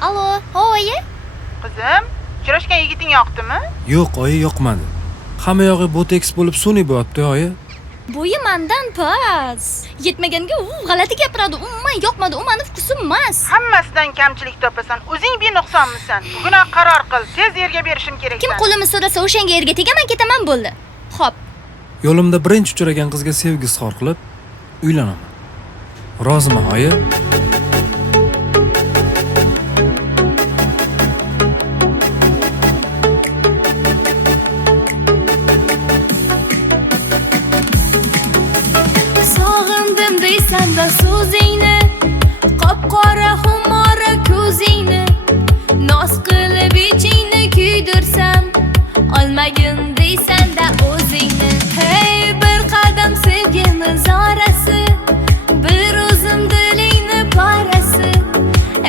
Allo, oyi? Qizim, uchrashgan yigiting yoqdimi? Yo'q, oyi, yoqmadi. Hamma yog'i boteks bo'lib sun'iy bo'lyapti, oyi. Bo'yi mendan past. Yetmaganga u g'alati gapiradi. Umuman yoqmadi, u meni fukusim emas. Hammasidan kamchilik topasan. O'zing benuqsonmisan. Bugun qaror qil. Tez yerga berishim kerak. Kim qo'limni so'rasa o'shanga yerga tegaman, ketaman bo'ldi. Xo'p. Yo'limda birinchi uchragan qizga sevgi izhor qilib, uylanaman. Roziman, oyi? Sog'indim deysan-da so'zingni, qop-qora xumora ko'zingni, noz qilib ichingni kuydirsam, olmagin deysan-da o'zingni. Hey, bir qadam sevgini zorasi, bir o'zim dilingni parasi.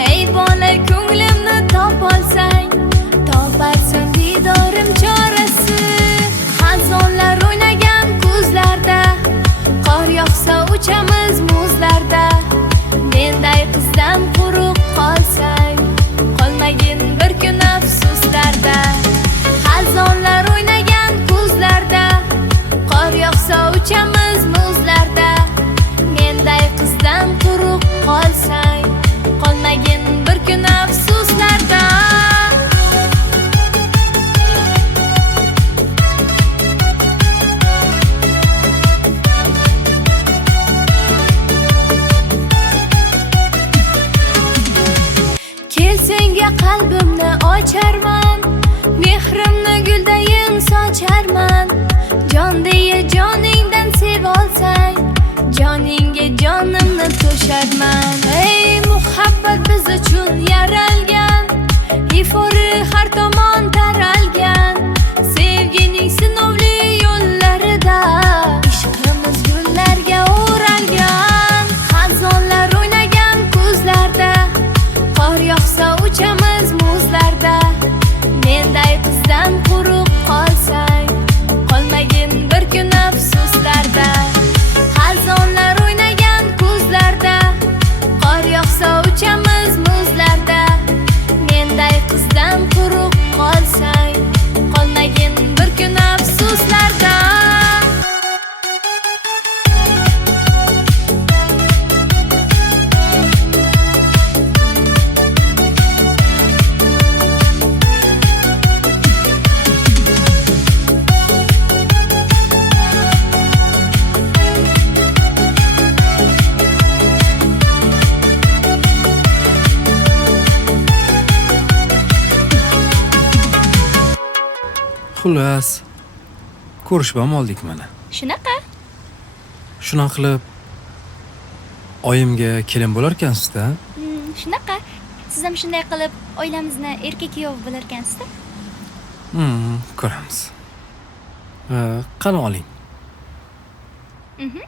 Ey bola, ko'nglimni topolsang, toparsan didorim chorasi. Xazonlar o'ynagan ko'zlarda, qor yog'sa uchamiz muzlarda. Menday qizdan quruq qolsang, qolmagin bir kun afsuslarda. Xazonlar o'ynagan ko'zlarda, qor yog'sa uchamiz muzlarda. Menday qizdan quruq qolsang, qolmagin bir kun afsuslarda. Kel senga qalbimni ocharman, mehrimni guldayin socharman. Jon deya joningdan sev olsang, joningga jonimni to'sharman. Ey muhabbat biz uchun yaralgan, ifori har tomon taralgan. Sevgining sinovli yo'llarida, ishqimiz gullarga o'ralgan. Xazonlar o'ynagan ko'zlarda, qor yog'sa uchamiz muzlarda. Menday qizdan quruq qolsang, qolmagin bir kun afsuslarda. Xazonlar o'ynagan ko'zlarda, qor yog'sa uchamiz muzlarda. Menday qizdan quruq qolsang, qolmagin bir kun afsuslarda. Xullas, ko'rishib ham oldik mana. Shunaqa? Shunaqa qilib oyimga kelin bo'lar ekansiz-da? Shunaqa. Siz ham shunday qilib oilamizni erkak kuyov bo'lar ekansiz-da? Ko'ramiz. Qani oling. Mhm.